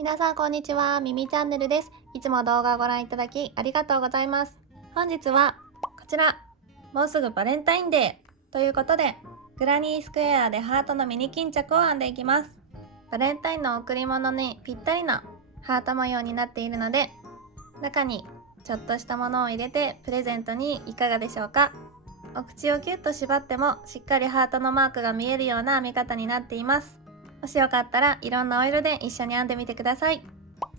皆さんこんにちは、ミミチャンネルです。いつも動画をご覧いただきありがとうございます。本日はこちら、もうすぐバレンタインデーということで、グラニースクエアでハートのミニ巾着を編んでいきます。バレンタインの贈り物にぴったりなハート模様になっているので、中にちょっとしたものを入れてプレゼントにいかがでしょうか。お口をキュッと縛ってもしっかりハートのマークが見えるような編み方になっています。もしよかったらいろんなお色で一緒に編んでみてください。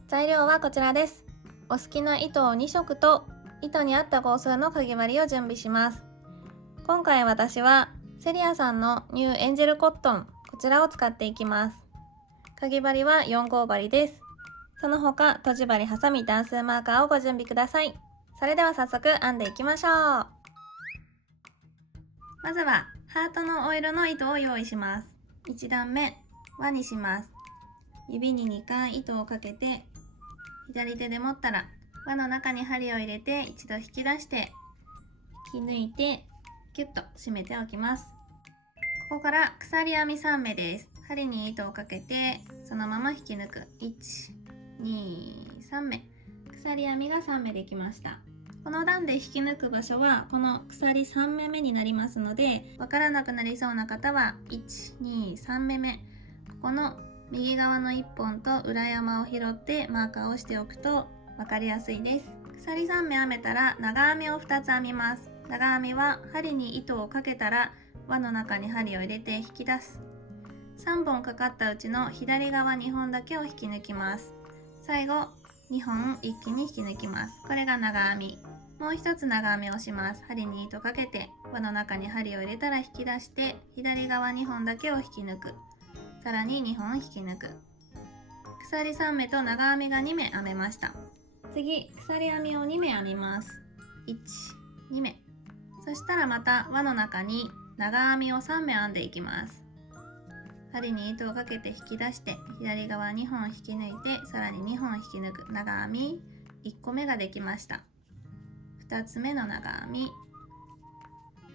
材料はこちらです。お好きな糸を2色と糸に合った号数のかぎ針を準備します。今回私はセリアさんのニューエンジェルコットン、こちらを使っていきます。かぎ針は4号針です。その他、とじ針、ハサミ、段数マーカーをご準備ください。それでは早速編んでいきましょう。まずはハートのお色の糸を用意します。1段目、輪にします。指に2回糸をかけて、左手で持ったら輪の中に針を入れて一度引き出して引き抜いてキュッと締めておきます。ここから鎖編み3目です。針に糸をかけてそのまま引き抜く。1、2、3目。鎖編みが3目できました。この段で引き抜く場所はこの鎖3目目になりますので、わからなくなりそうな方は1、2、3目目、ここの右側の1本と裏山を拾ってマーカーをしておくと分かりやすいです。鎖3目編めたら長編みを2つ編みます。長編みは針に糸をかけたら輪の中に針を入れて引き出す。3本かかったうちの左側2本だけを引き抜きます。最後2本一気に引き抜きます。これが長編み。もう一つ長編みをします。針に糸かけて輪の中に針を入れたら引き出して左側2本だけを引き抜く。さらに2本引き抜く。鎖3目と長編みが2目編めました。次、鎖編みを2目編みます。1、2目。そしたらまた輪の中に長編みを3目編んでいきます。針に糸をかけて引き出して左側2本引き抜いてさらに2本引き抜く。長編み1個目ができました。2つ目の長編み、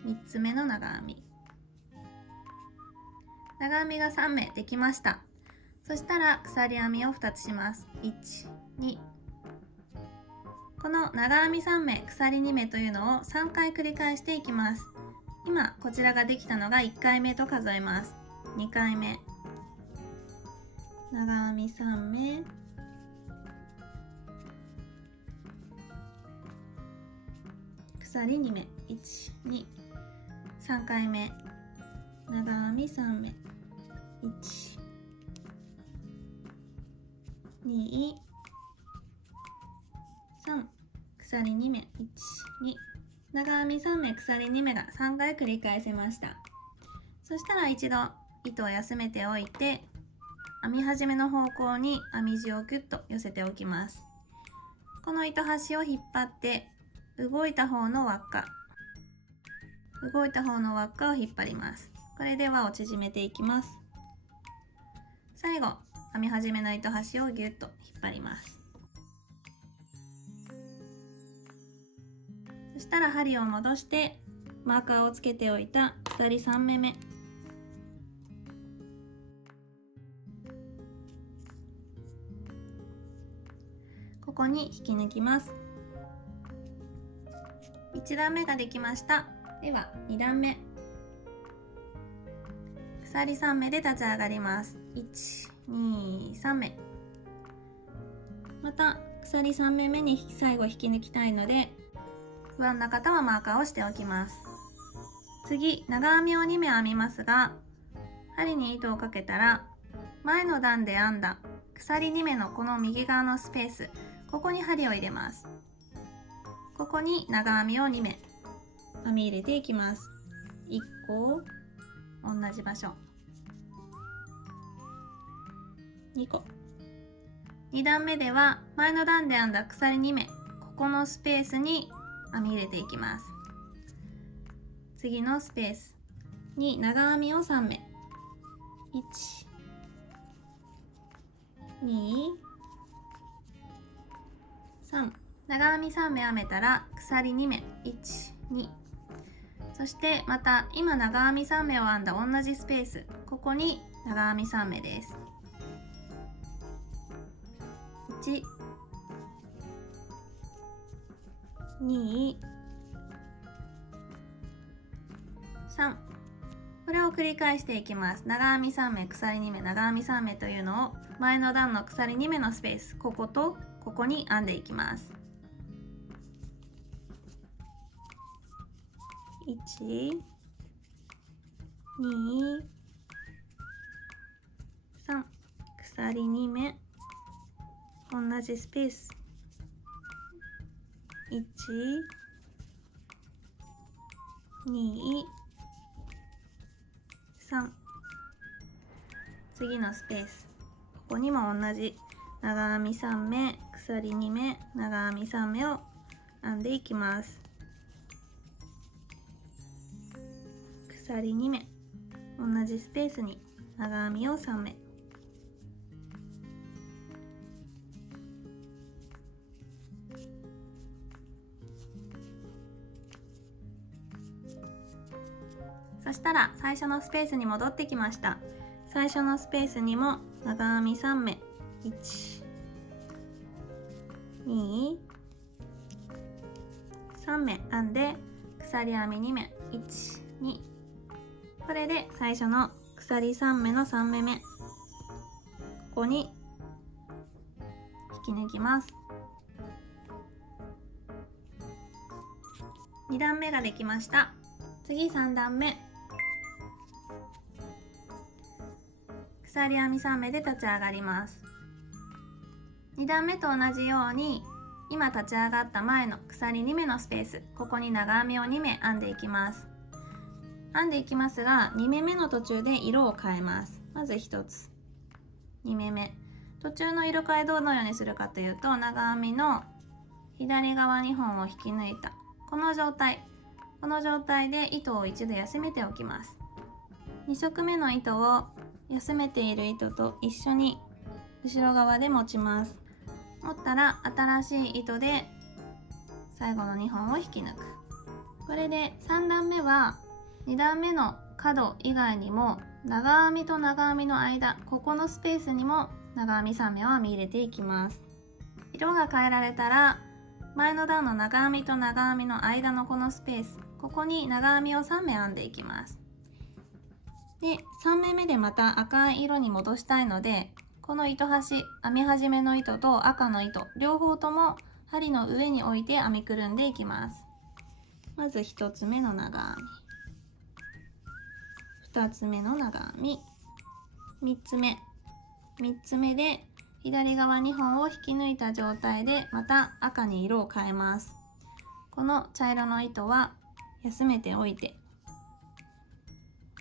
3つ目の長編み。長編みが3目できました。そしたら鎖編みを2つします。1、2。この長編み3目、鎖2目というのを3回繰り返していきます。今こちらができたのが1回目と数えます。2回目、長編み3目、鎖2目、1、2。3回目、長編み3目、1、2、3。鎖2目、1、2。長編み3目、鎖2目が3回繰り返せました。そしたら一度糸を休めておいて、編み始めの方向に編み地をギュッと寄せておきます。この糸端を引っ張って動いた方の輪っかを引っ張ります。これで輪を縮めていきます。最後、編み始めの糸端をギュッと引っ張ります。そしたら針を戻してマーカーをつけておいた鎖3目目、ここに引き抜きます。1段目ができました。では2段目、鎖3目で立ち上がります。1、2、3目。また鎖3目目に最後引き抜きたいので、不安な方はマーカーをしておきます。次、長編みを2目編みますが、針に糸をかけたら前の段で編んだ鎖2目のこの右側のスペース、ここに針を入れます。ここに長編みを2目編み入れていきます。1個、同じ場所、2個。2段目では前の段で編んだ鎖2目、ここのスペースに編み入れていきます。次のスペースに長編みを3目、1、2、3。長編み3目編めたら鎖2目、1、2。そしてまた今長編み3目を編んだ同じスペース、ここに長編み3目です。1、2、3。これを繰り返していきます。長編み3目、鎖2目、長編み3目というのを前の段の鎖2目のスペース、こことここに編んでいきます。1、2、3。鎖2目、同じスペース。1、2、3。次のスペース、ここにも同じ長編み3目、鎖2目、長編み3目を編んでいきます。鎖2目、同じスペースに長編みを3目。そしたら最初のスペースに戻ってきました。最初のスペースにも長編み3目、1、2、3目編んで鎖編み2目、1、2。これで最初の鎖3目の3目目、ここに引き抜きます。2段目ができました。次3段目、鎖編み3目で立ち上がります。2段目と同じように今立ち上がった前の鎖2目のスペース、ここに長編みを2目編んでいきます。編んでいきますが、2目目の途中で色を変えます。まず1つ、2目目、途中の色変えどのようにするかというと、長編みの左側2本を引き抜いたこの状態で糸を一度休めておきます。2色目の糸を休めている糸と一緒に後ろ側で持ちます。持ったら新しい糸で最後の2本を引き抜く。これで3段目は2段目の角以外にも長編みと長編みの間、ここのスペースにも長編み3目を編み入れていきます。色が変えられたら前の段の長編みと長編みの間のこのスペース、ここに長編みを3目編んでいきます。で、3目目でまた赤い色に戻したいので、この糸端、編み始めの糸と赤の糸、両方とも針の上に置いて編みくるんでいきます。まず1つ目の長編み、2つ目の長編み、3つ目で左側2本を引き抜いた状態でまた赤に色を変えます。この茶色の糸は休めておいて、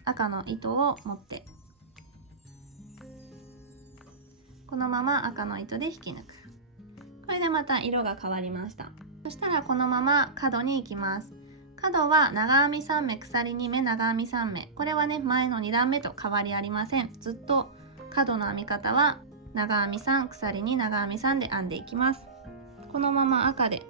赤の糸を持ってこのまま赤の糸で引き抜く。これでまた色が変わりました。そしたらこのまま角に行きます。角は長編み3目、鎖2目、長編み3目。これはね、前の2段目と変わりありません。ずっと角の編み方は長編み3、鎖2、長編み3で編んでいきます。このまま赤で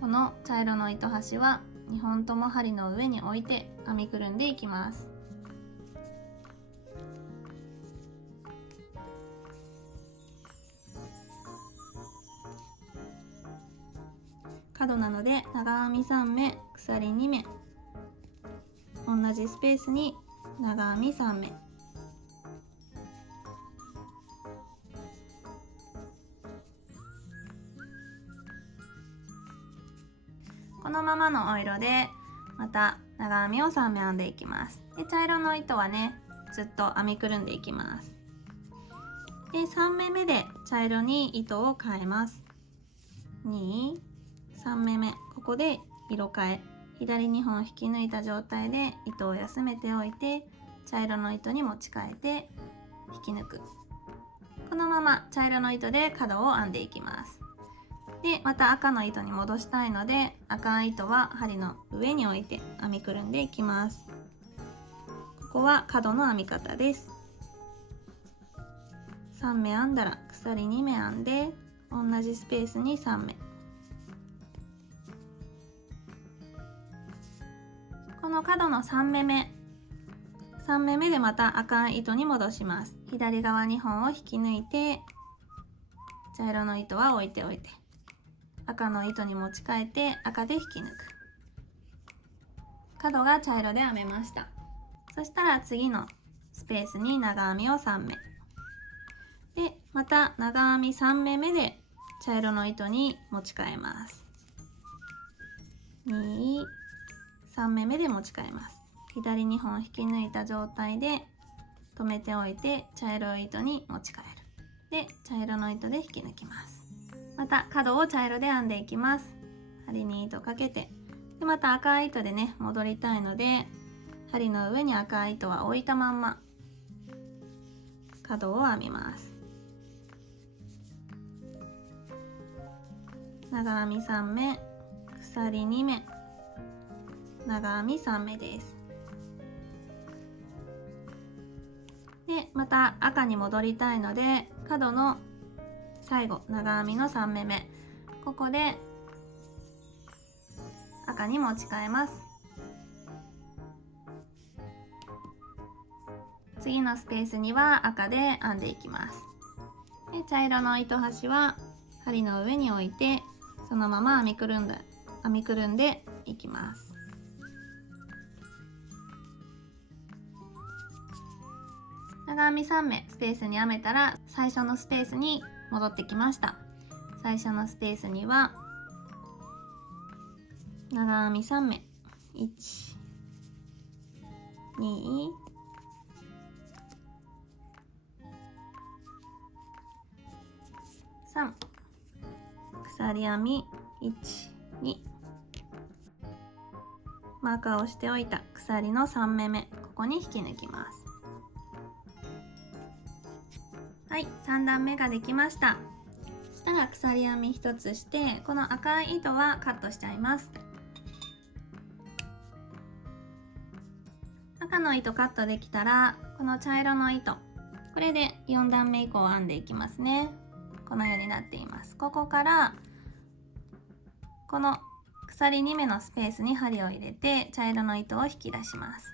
この茶色の糸端は2本とも針の上に置いて編みくるんでいきます。角なので長編み3目、鎖2目、同じスペースに長編み3目、このままのお色でまた長編みを3目編んでいきます。で、茶色の糸はね、ずっと編みくるんでいきます。で、3目目で茶色に糸を変えます。2、3目目、ここで色変え、左2本引き抜いた状態で糸を休めておいて茶色の糸に持ち替えて引き抜く。このまま茶色の糸で角を編んでいきます。で、また赤の糸に戻したいので、赤い糸は針の上に置いて編みくるんでいきます。ここは角の編み方です。3目編んだら鎖2目編んで同じスペースに3目、この角の3目目でまた赤い糸に戻します。左側2本を引き抜いて茶色の糸は置いておいて、赤の糸に持ち替えて赤で引き抜く。角が茶色で編めました。そしたら次のスペースに長編みを3目で、また長編み3目目で茶色の糸に持ち替えます。2、3目目で持ち替えます。左2本引き抜いた状態で止めておいて、茶色い糸に持ち替える。で、茶色の糸で引き抜きます。また角を茶色で編んでいきます。針に糸かけて、でまた赤い糸でね戻りたいので、針の上に赤い糸は置いたまんま角を編みます。長編み3目、鎖2目、長編み3目です。でまた赤に戻りたいので、角の最後長編みの3目目、ここで赤に持ち替えます。次のスペースには赤で編んでいきます。で茶色の糸端は針の上に置いて、そのまま編みくるんでいきます。長編み3目スペースに編めたら、最初のスペースに戻ってきました。最初のスペースには長編み3目、1、2、3、鎖編み1、2、マーカーをしておいた鎖の3目目、ここに引き抜きます。はい、3段目ができました。そしたら鎖編み1つして、この赤い糸はカットしちゃいます。赤の糸カットできたら、この茶色の糸、これで4段目以降編んでいきますね。このようになっています。ここからこの鎖2目のスペースに針を入れて、茶色の糸を引き出します。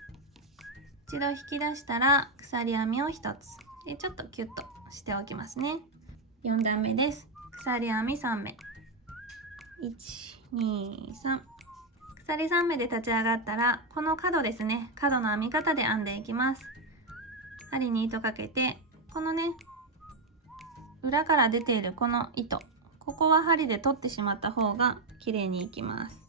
一度引き出したら鎖編みを1つでちょっとキュッとしておきますね。4段目です。鎖編み3目、1、2、3、鎖3目で立ち上がったら、この角ですね、角の編み方で編んでいきます。針に糸かけて、このね裏から出ているこの糸、ここは針で取ってしまった方が綺麗にいきます。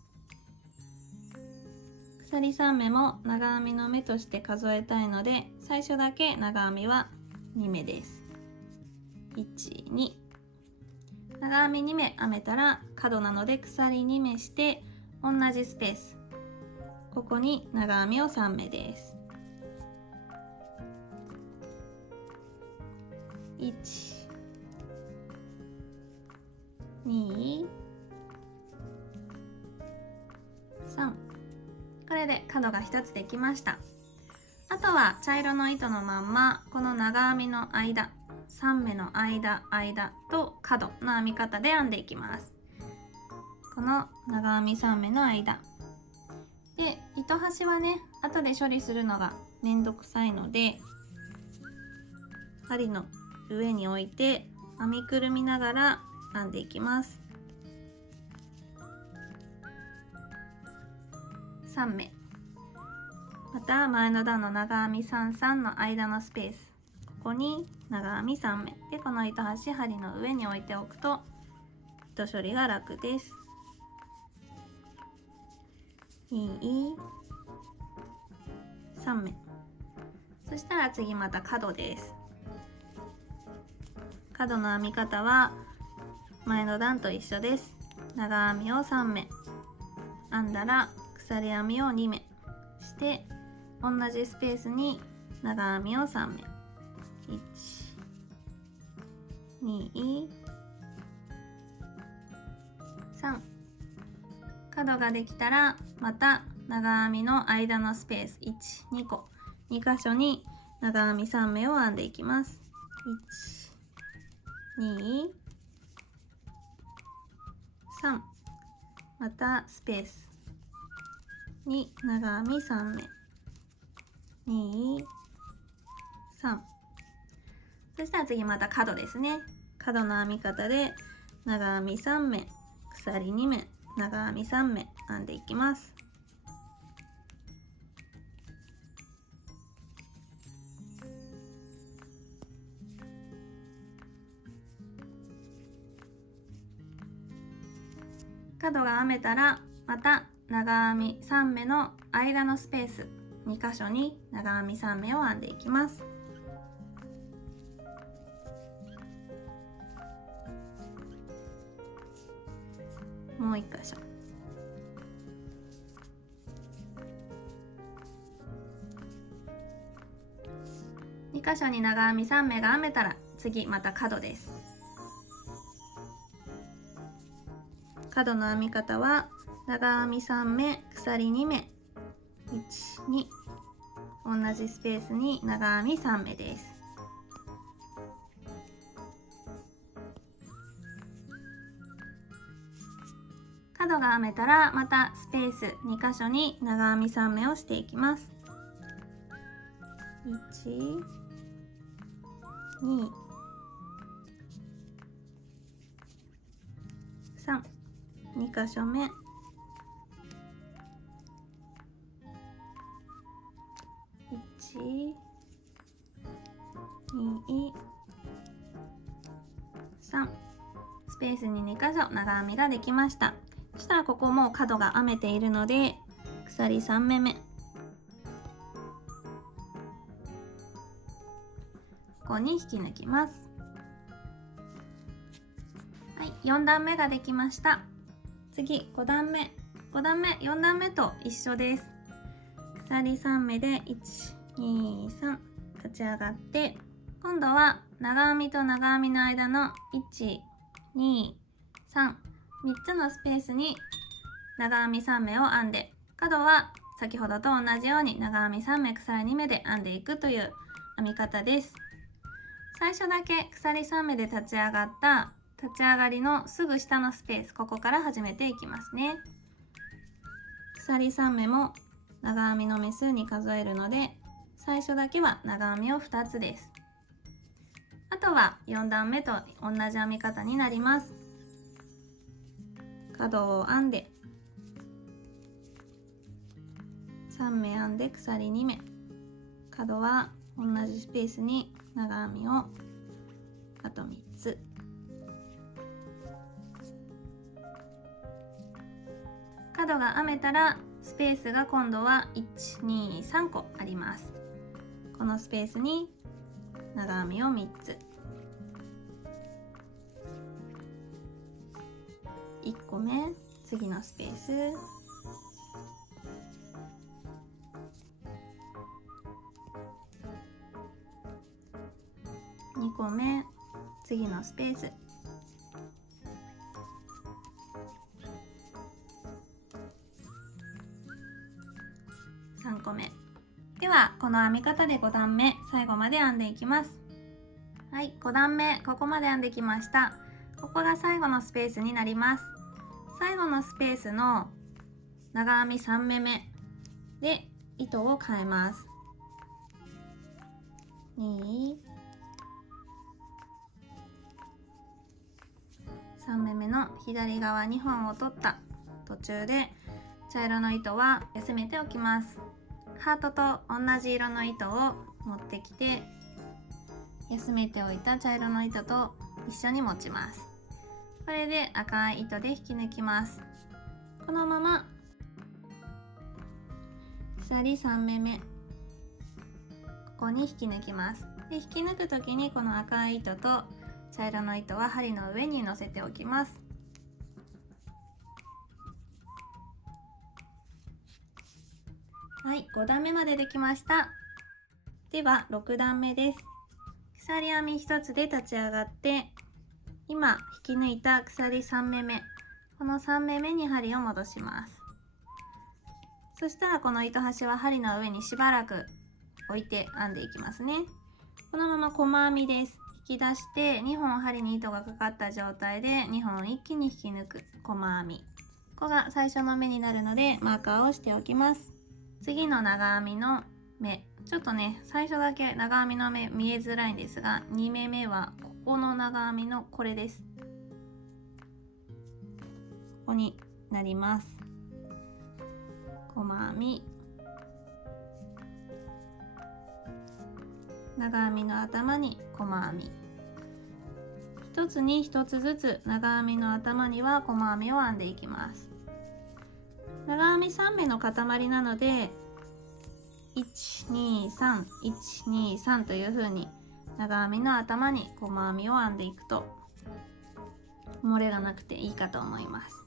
鎖3目も長編みの目として数えたいので、最初だけ長編みは2目です。1、2、長編み2目編めたら角なので鎖2目して同じスペース、ここに長編みを3目です。1、2、3、これで角が1つできました。あとは茶色の糸のまんま、この長編みの間、3目の間と角の編み方で編んでいきます。この長編み3目の間で、糸端はね後で処理するのがめんどくさいので、針の上に置いて編みくるみながら編んでいきます。3目、また前の段の長編み3、3の間のスペース、ここに長編み3目で、この糸端針の上に置いておくと糸処理が楽です。2、3目、そしたら次また角です。角の編み方は前の段と一緒です。長編みを3目編んだら鎖編みを2目して同じスペースに長編みを3目、1、2、3、角ができたらまた長編みの間のスペース1、2個、2箇所に長編み3目を編んでいきます。1、2、3、またスペースに長編み3目、2、3、そしたら次また角ですね。角の編み方で長編み3目、鎖2目、長編み3目編んでいきます。角が編めたらまた長編み3目の間のスペース2箇所に長編み3目を編んでいきます。もう1箇所。2箇所に長編み3目が編めたら次また角です。角の編み方は長編み3目、鎖2目、1、2、同じスペースに長編み3目です。角が編めたらまたスペース2箇所に長編み3目をしていきます。1、2、3、2箇所目、1、2、3、スペースに2箇所長編みができました。そしたらここも角が編めているので鎖3目目、ここに引き抜きます。はい、4段目ができました。次5段目、4段目と一緒です。鎖3目で1、2、3立ち上がって、今度は長編みと長編みの間の1、2、3、3つのスペースに長編み3目を編んで、角は先ほどと同じように長編み3目、鎖2目で編んでいくという編み方です。最初だけ鎖3目で立ち上がった立ち上がりのすぐ下のスペース、ここから始めていきますね。鎖3目も長編みの目数に数えるので、最初だけは長編みを2つです。あとは4段目と同じ編み方になります。角を編んで3目編んで鎖2目、角は同じスペースに長編みをあと3つ、角が編めたらスペースが今度は1、2、3個あります。このスペースに長編みを3つ、1個目、次のスペース、2個目、次のスペース、3個目。ではこの編み方で5段目最後まで編んでいきます。はい、5段目ここまで編んできました。ここが最後のスペースになります。最後のスペースの長編み3目目で糸を変えます。2、3目目の左側2本を取った途中で茶色の糸は休めておきます。ハートと同じ色の糸を持ってきて、休めておいた茶色の糸と一緒に持ちます。これで赤い糸で引き抜きます。このまま鎖3目目、ここに引き抜きます。で引き抜く時にこの赤い糸と茶色の糸は針の上に乗せておきます。はい、5段目までできました。では6段目です。鎖編み1つで立ち上がって、今引き抜いた鎖3目目、この3目目に針を戻します。そしたらこの糸端は針の上にしばらく置いて編んでいきますね。このまま細編みです。引き出して2本針に糸がかかった状態で2本一気に引き抜く細編み、ここが最初の目になるのでマーカーをしておきます。次の長編みの目ちょっとね最初だけ長編みの目見えづらいんですが、2目目はここの長編みのこれです。ここになります。細編み、長編みの頭に細編み、一つに一つずつ長編みの頭には細編みを編んでいきます。長編み3目の塊なので123、123という風に長編みの頭に細編みを編んでいくと漏れがなくていいかと思います。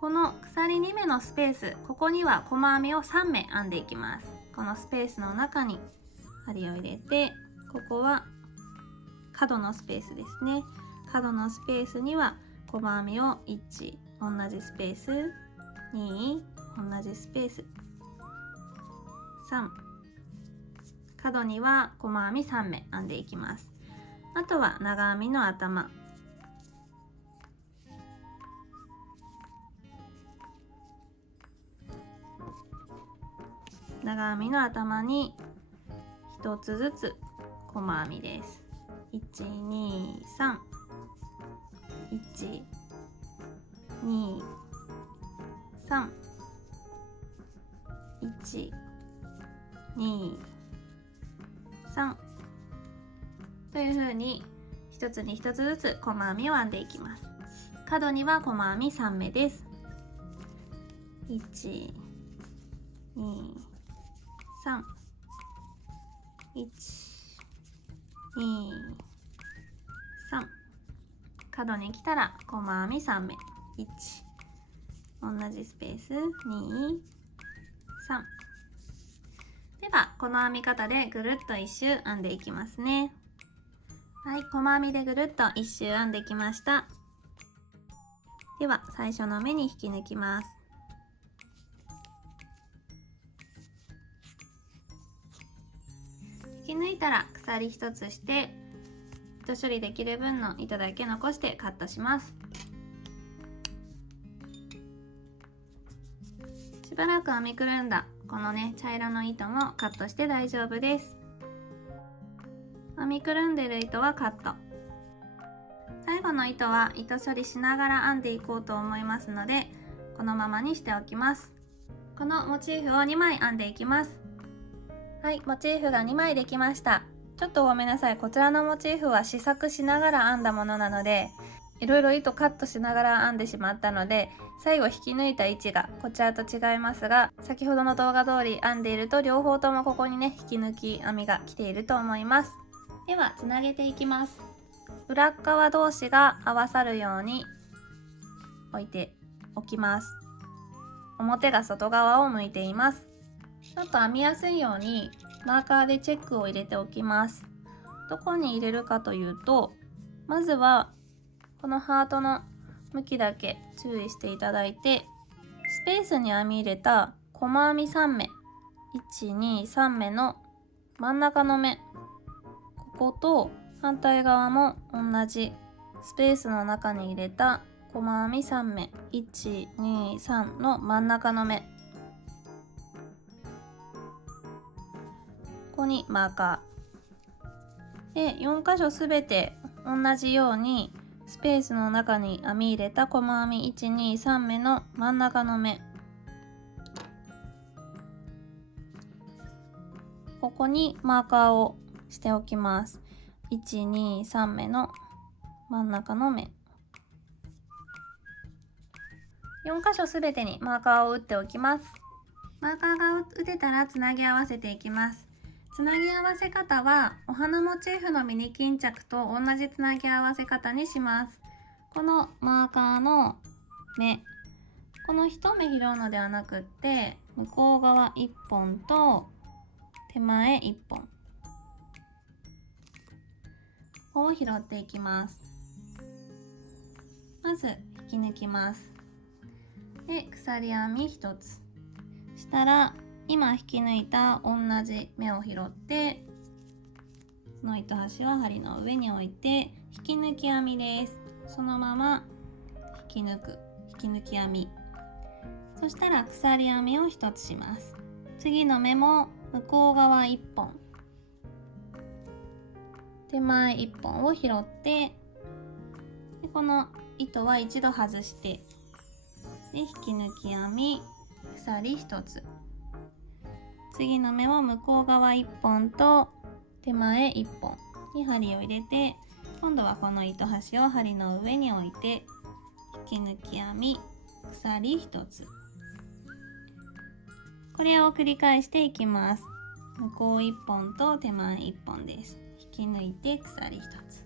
この鎖2目のスペース、ここには細編みを3目編んでいきます。このスペースの中に針を入れて、ここは角のスペースですね。角のスペースには細編みを1、同じスペース、2、同じスペース、3、角には細編み3目編んでいきます。あとは長編みの頭、長編みの頭に一つずつ細編みです。1、2、3、1、2、3、1、2、3という風に一つに一つずつ細編みを編んでいきます。角には細編み3目です。1、2、3、1、2、3、角に来たら細編み3目、1、同じスペース、2、3。ではこの編み方でぐるっと1周編んでいきますね。はい、細編みでぐるっと1周編んできました。では最初の目に引き抜きます。引き抜いたら鎖1つして糸処理できる分の糸だけ残してカットします。しばらく編みくるんだこのね茶色の糸もカットして大丈夫です。編みくるんでる糸はカット。最後の糸は糸処理しながら編んでいこうと思いますので、このままにしておきます。このモチーフを2枚編んでいきます。はい、モチーフが2枚できました。ちょっとごめんなさい。こちらのモチーフは試作しながら編んだものなので、いろいろ糸カットしながら編んでしまったので、最後引き抜いた位置がこちらと違いますが、先ほどの動画通り編んでいると両方ともここにね引き抜き編みが来ていると思います。ではつなげていきます。裏側同士が合わさるように置いておきます。表が外側を向いています。ちょっと編みやすいようにマーカーでチェックを入れておきます。どこに入れるかというと、まずはこのハートの向きだけ注意していただいて、スペースに編み入れた細編み3目、1、2、3目の真ん中の目、ここと反対側も同じスペースの中に入れた細編み3目、1、2、3の真ん中の目、ここにマーカーで4箇所すべて同じようにスペースの中に編み入れた細編み1、2、3目の真ん中の目、ここにマーカーをしておきます。1、2、3目の真ん中の目、4箇所すべてにマーカーを打っておきます。マーカーが打てたらつなぎ合わせていきます。つなぎ合わせ方はお花モチーフのミニ巾着と同じつなぎ合わせ方にします。このマーカーの目、この一目拾うのではなくって、向こう側1本と手前1本、ここを拾っていきます。まず引き抜きます。で鎖編み1つしたら、今引き抜いた同じ目を拾って、この糸端を針の上に置いて引き抜き編みです。そのまま引き抜く、引き抜き編み、そしたら鎖編みを1つします。次の目も向こう側1本、手前1本を拾って、でこの糸は一度外して、で引き抜き編み、鎖1つ、次の目を向こう側1本と手前1本に針を入れて、今度はこの糸端を針の上に置いて引き抜き編み、鎖1つ、これを繰り返していきます。向こう1本と手前1本です。引き抜いて鎖1つ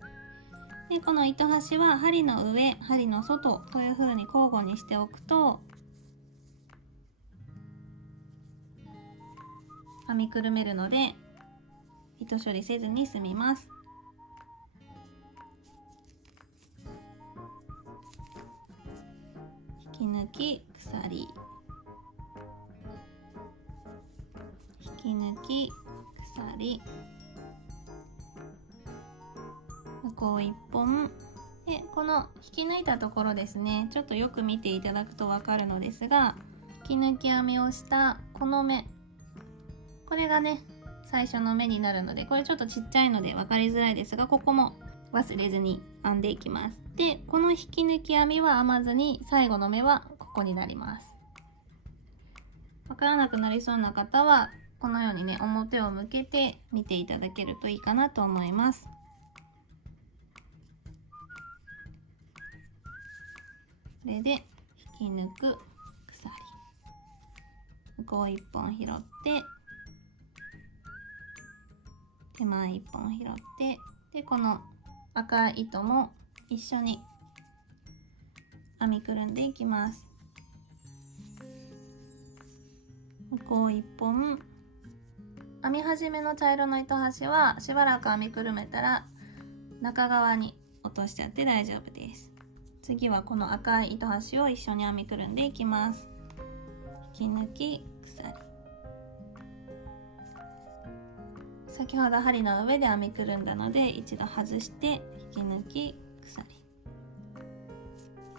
で、この糸端は針の上、針の外という風に交互にしておくと編みくるめるので糸処理せずに済みます。引き抜き鎖、引き抜き鎖、向こう1本で、この引き抜いたところですね、ちょっとよく見ていただくと分かるのですが、引き抜き編みをしたこの目、これがね最初の目になるので、これちょっとちっちゃいので分かりづらいですが、ここも忘れずに編んでいきます。でこの引き抜き編みは編まずに、最後の目はここになります。分からなくなりそうな方はこのようにね、表を向けて見ていただけるといいかなと思います。これで引き抜く鎖、向こう1本拾って手前1本拾って、でこの赤い糸も一緒に編みくるんでいきます。向こう1本、編み始めの茶色の糸端はしばらく編みくるめたら中側に落としちゃって大丈夫です。次はこの赤い糸端を一緒に編みくるんでいきます。引き抜き鎖、先ほど針の上で編みくるんだので一度外して引き抜き鎖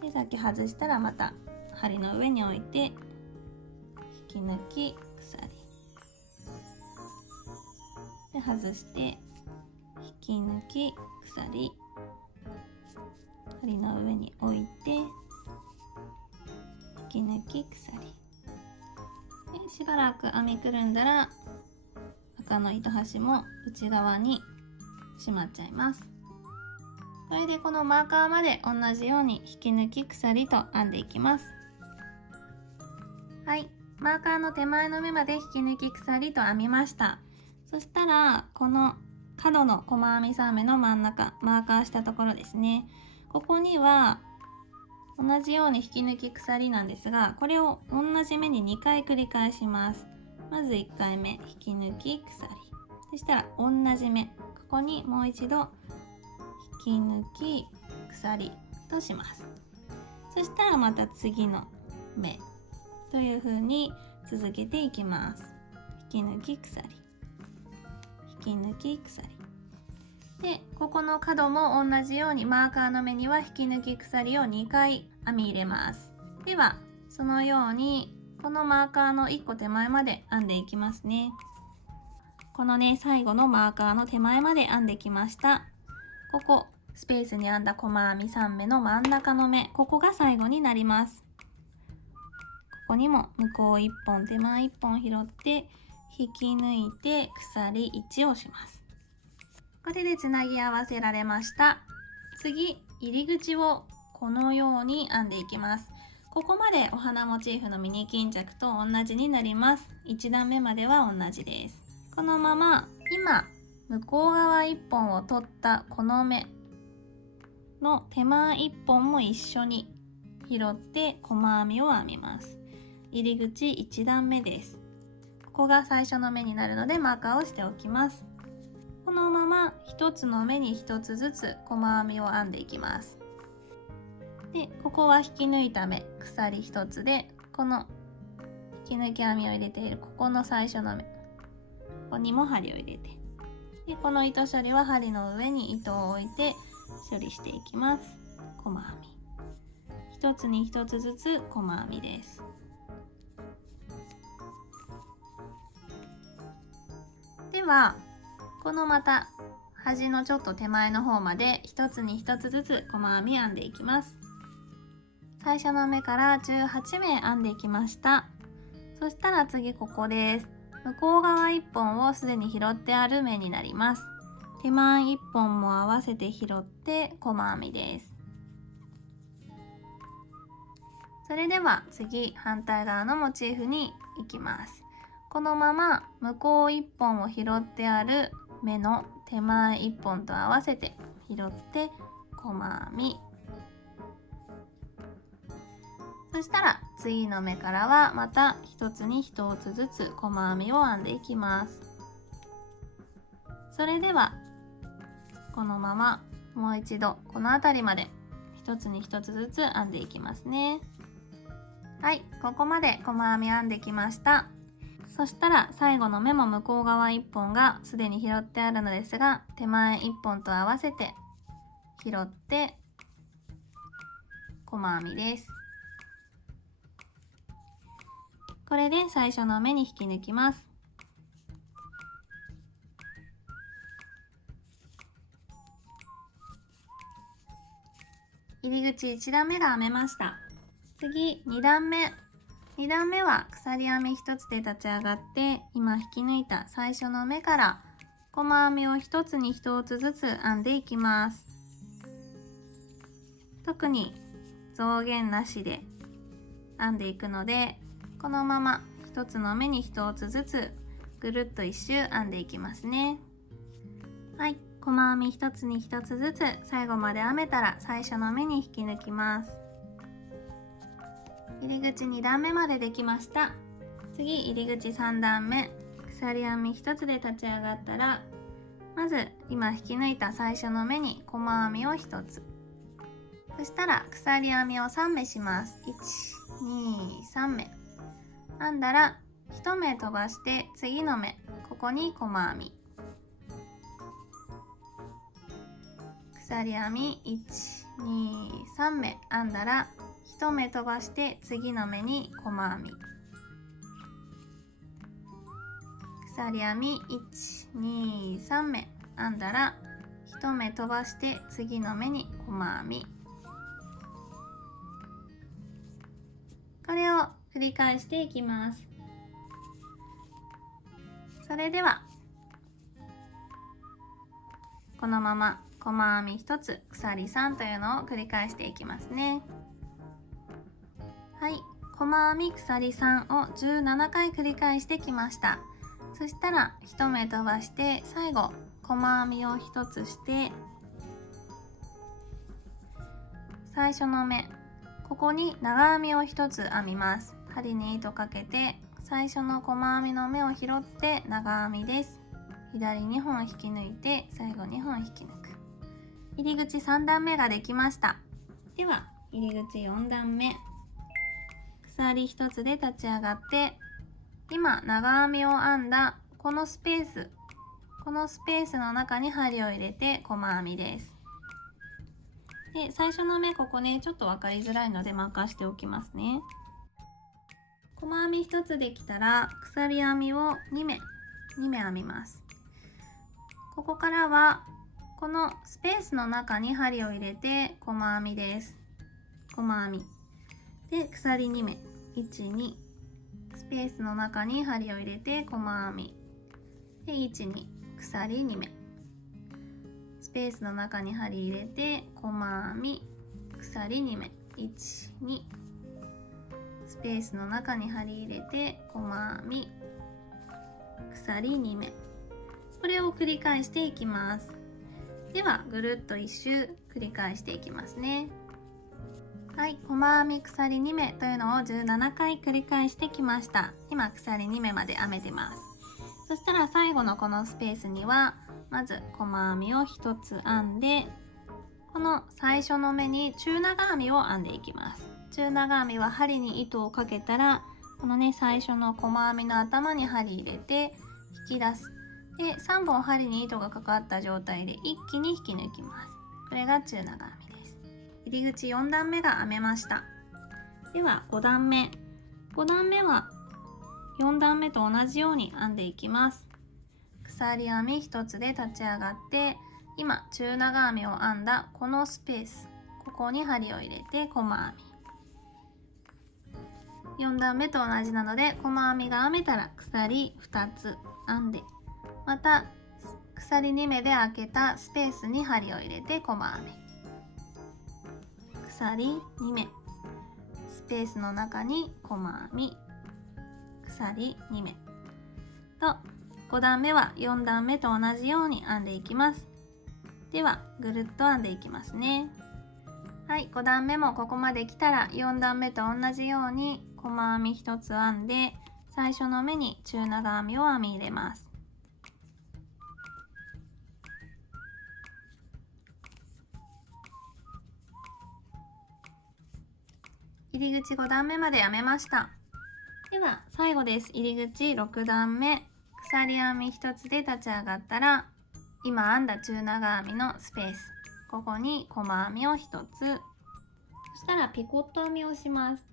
で、さっき外したらまた針の上に置いて引き抜き鎖で、外して引き抜き鎖、針の上に置いて引き抜き鎖で、しばらく編みくるんだら赤の糸端も内側にしまっちゃいます。これでこのマーカーまで同じように引き抜き鎖と編んでいきます。はい、マーカーの手前の目まで引き抜き鎖と編みました。そしたらこの角の細編み3目の真ん中、マーカーしたところですね、ここには同じように引き抜き鎖なんですが、これを同じ目に2回繰り返します。まず1回目引き抜き鎖、そしたら同じ目、ここにもう一度引き抜き鎖とします。そしたらまた次の目という風に続けていきます。引き抜き鎖、引き抜き鎖で、ここの角も同じようにマーカーの目には引き抜き鎖を2回編み入れます。ではそのようにこのマーカーの1個手前まで編んでいきますね。このね、最後のマーカーの手前まで編んできました。ここスペースに編んだ細編み3目の真ん中の目、ここが最後になります。ここにも向こう1本手前1本拾って引き抜いて鎖1をします。これでつなぎ合わせられました。次、入り口をこのように編んでいきます。ここまでお花モチーフのミニ巾着と同じになります。1段目までは同じです。このまま今向こう側1本を取ったこの目の手前1本も一緒に拾って細編みを編みます。入り口1段目です。ここが最初の目になるのでマーカーをしておきます。このまま1つの目に1つずつ細編みを編んでいきます。で、ここは引き抜いた目、鎖1つで、この引き抜き編みを入れているここの最初の目、ここにも針を入れて、でこの糸処理は針の上に糸を置いて処理していきます。細編み1つに1つずつ細編みです。ではこのまた端のちょっと手前の方まで一つに一つずつ細編み編んでいきます。最初の目から18目編んでいきました。そしたら次ここです。向こう側1本をすでに拾ってある目になります。手前1本も合わせて拾って細編みです。それでは次反対側のモチーフに行きます。このまま向こう1本を拾ってある目の手前1本と合わせて拾って細編み。そしたら次の目からはまた一つに一つずつ細編みを編んでいきます。それではこのままもう一度この辺りまで一つに一つずつ編んでいきますね。はい、ここまで細編み編んできました。そしたら最後の目も向こう側1本がすでに拾ってあるのですが、手前1本と合わせて拾って細編みです。これで最初の目に引き抜きます。入り口1段目が編めました。次2段目。2段目は鎖編み1つで立ち上がって、今引き抜いた最初の目から細編みを1つに1つずつ編んでいきます。特に増減なしで編んでいくので、このまま1つの目に1つずつぐるっと1周編んでいきますね。はい、細編み1つに1つずつ最後まで編めたら最初の目に引き抜きます。入り口2段目までできました。次入り口3段目、鎖編み1つで立ち上がったら、まず今引き抜いた最初の目に細編みを1つ、そしたら鎖編みを3目します。1、2、3目編んだら1目飛ばして次の目、ここに細編み、鎖編み1、2、3目編んだら1目飛ばして次の目に細編み、鎖編み1、2、3目編んだら1目飛ばして次の目に細編み。これを繰り返していきます。それではこのまま細編み1つ鎖3というのを繰り返していきますね。はい、細編み鎖3を17回繰り返してきました。そしたら1目飛ばして最後細編みを1つして、最初の目、ここに長編みを1つ編みます。針に糸かけて最初の細編みの目を拾って長編みです。左2本引き抜いて最後2本引き抜く。入り口3段目ができました。では入り口4段目、鎖1つで立ち上がって、今長編みを編んだこのスペースの中に針を入れて細編みです。で、最初の目ここねちょっと分かりづらいので任しておきますね。細編み1つできたら鎖編みを2目編みます。ここからはこのスペースの中に針を入れて細編みです。細編みで鎖2目、1、2、スペースの中に針を入れて細編みで1、2、鎖2目、スペースの中に針入れて細編み、鎖2目、1、2、スペースの中に針入れて細編み、鎖2目、これを繰り返していきます。ではぐるっと1周繰り返していきますね。はい、細編み鎖2目というのを17回繰り返してきました。今鎖2目まで編めてます。そしたら最後のこのスペースにはまず細編みを1つ編んで、この最初の目に中長編みを編んでいきます。中長編みは針に糸をかけたら、このね最初の細編みの頭に針入れて引き出す。で3本針に糸がかかった状態で一気に引き抜きます。これが中長編みです。入り口4段目が編めました。では5段目は4段目と同じように編んでいきます。鎖編み1つで立ち上がって、今中長編みを編んだこのスペース、ここに針を入れて細編み。4段目と同じなので、細編みが編めたら鎖2つ編んで、また鎖2目で開けたスペースに針を入れて細編み。鎖2目、スペースの中に細編み、鎖2目と、5段目は4段目と同じように編んでいきます。ではぐるっと編んでいきますね。はい、5段目もここまで来たら4段目と同じように細編み1つ編んで、最初の目に中長編みを編み入れます。入り口5段目まで編めました。では最後です。入り口6段目、鎖編み1つで立ち上がったら、今編んだ中長編みのスペース、ここに細編みを1つ、そしたらピコット編みをします。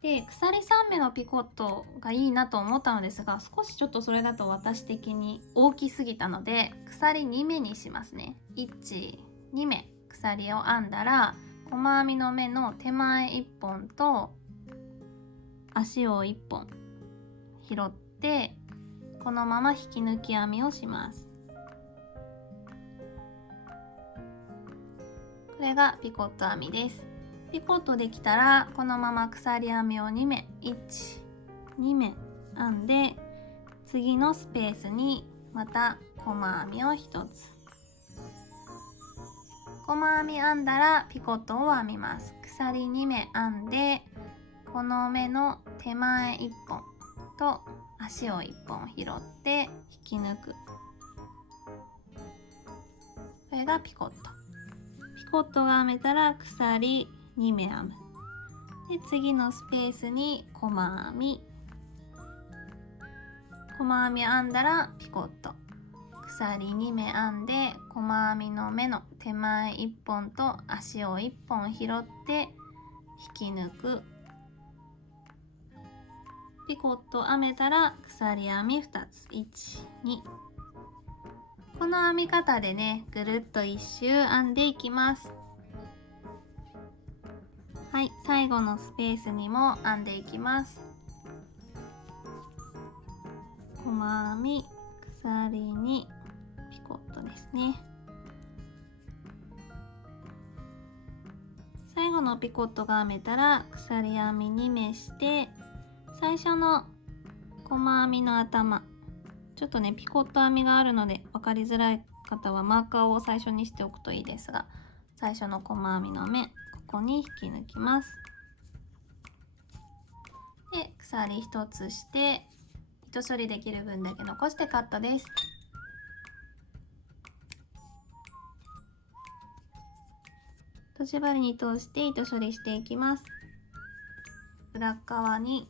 で、鎖3目のピコットがいいなと思ったのですが、少しちょっとそれだと私的に大きすぎたので、鎖2目にしますね。1、2目鎖を編んだら、細編みの目の手前1本と足を1本拾って、このまま引き抜き編みをします。これがピコット編みです。ピコットできたら、このまま鎖編みを2目、1、2目編んで、次のスペースにまた細編みを1つ。細編み編んだらピコットを編みます。鎖2目編んで、この目の手前1本と足を1本拾って引き抜く。これがピコット。ピコットが編めたら鎖2目編む。で、次のスペースに細編み。細編み編んだらピコット。鎖2目編んで、細編みの目の手前1本と足を1本拾って引き抜く。ピコット編めたら鎖編み2つ、1、2。この編み方でね、ぐるっと1周編んでいきます。はい、最後のスペースにも編んでいきます。細編み、鎖にピコットですね。最後のピコットが編めたら鎖編み2目して、最初の細編みの頭、ちょっとねピコット編みがあるので分かりづらい方はマーカーを最初にしておくといいですが、最初の細編みの目、ここに引き抜きます。で、鎖1つして糸処理できる分だけ残してカットです。とじ針に通して糸処理していきます。裏側に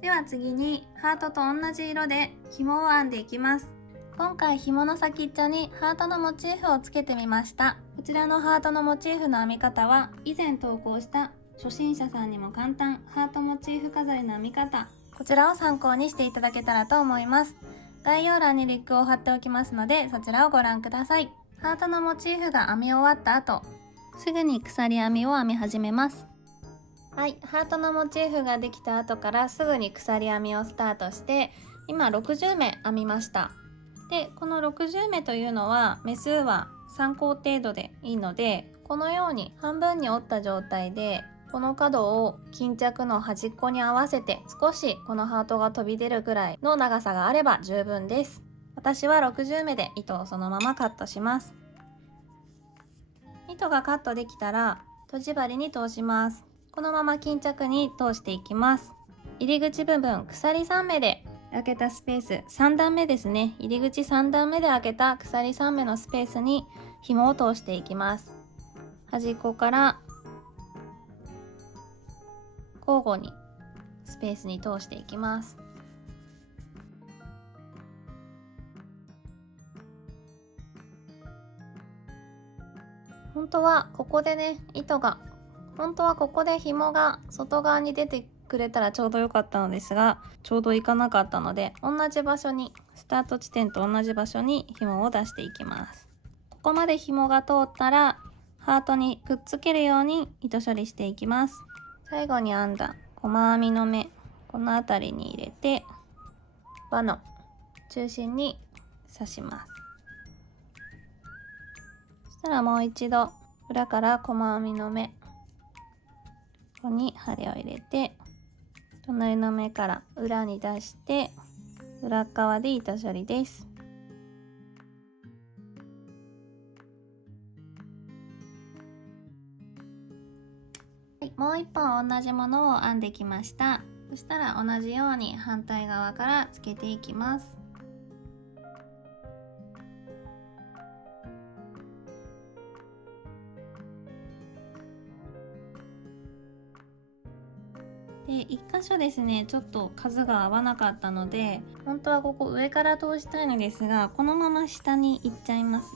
では次にハートと同じ色で紐を編んでいきます。今回紐の先っちょにハートのモチーフをつけてみました。こちらのハートのモチーフの編み方は以前投稿した初心者さんにも簡単ハートモチーフ飾りの編み方、こちらを参考にしていただけたらと思います。概要欄にリンクを貼っておきますので、そちらをご覧ください。ハートのモチーフが編み終わった後、すぐに鎖編みを編み始めます。はい、ハートのモチーフができた後からすぐに鎖編みをスタートして、今60目編みました。で、この60目というのは目数は3個程度でいいので、このように半分に折った状態でこの角を巾着の端っこに合わせて、少しこのハートが飛び出るくらいの長さがあれば十分です。私は60目で糸をそのままカットします。糸がカットできたらとじ針に通します。このまま巾着に通していきます。入り口部分鎖3目で開けたスペース、3段目ですね。入り口3段目で開けた鎖3目のスペースに紐を通していきます。端っこから交互にスペースに通していきます。本当はここでね、本当はここで紐が外側に出てくれたらちょうど良かったのですが、ちょうどいかなかったので、同じ場所に、スタート地点と同じ場所に紐を出していきます。ここまで紐が通ったら、ハートにくっつけるように糸処理していきます。最後に編んだ細編みの目、この辺りに入れて、輪の中心に刺します。そしたらもう一度裏から細編みの目、ここに針を入れて、隣の目から裏に出して裏側で糸処理です。はい、もう一本同じものを編んできました。そしたら同じように反対側からつけていきます。で、1箇所ですね、ちょっと数が合わなかったので、本当はここ上から通したいのですが、このまま下に行っちゃいます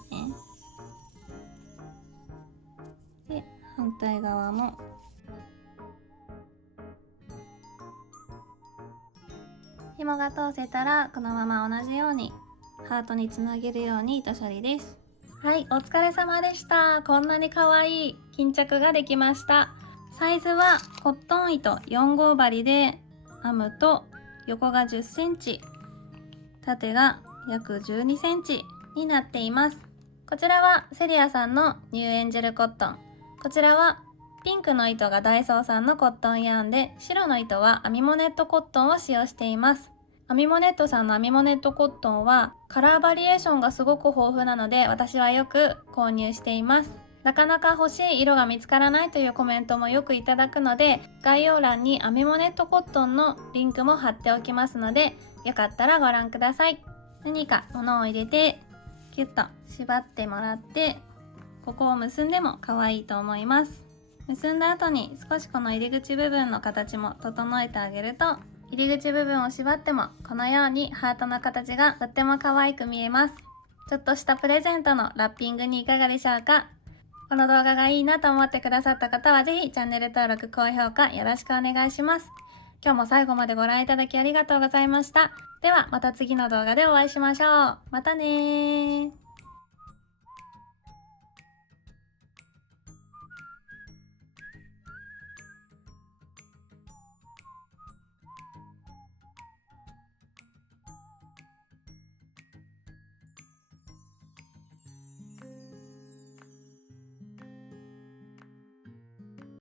ね。で、反対側も紐が通せたら、このまま同じようにハートにつなげるように糸処理です。はい、お疲れ様でした。こんなに可愛い巾着ができました。サイズはコットン糸4号針で編むと、横が10センチ、縦が約12センチになっています。こちらはセリアさんのニューエンジェルコットン。こちらはピンクの糸がダイソーさんのコットンヤーンで、白の糸は編みモネットコットンを使用しています。編みモネットさんの編みモネットコットンはカラーバリエーションがすごく豊富なので、私はよく購入しています。なかなか欲しい色が見つからないというコメントもよくいただくので、概要欄に編みモネットコットンのリンクも貼っておきますので、よかったらご覧ください。何か物を入れてキュッと縛ってもらって、ここを結んでも可愛いと思います。結んだ後に少しこの入り口部分の形も整えてあげると、入り口部分を縛ってもこのようにハートの形がとっても可愛く見えます。ちょっとしたプレゼントのラッピングにいかがでしょうか。この動画がいいなと思ってくださった方は、ぜひチャンネル登録、高評価よろしくお願いします。今日も最後までご覧いただきありがとうございました。ではまた次の動画でお会いしましょう。またねー。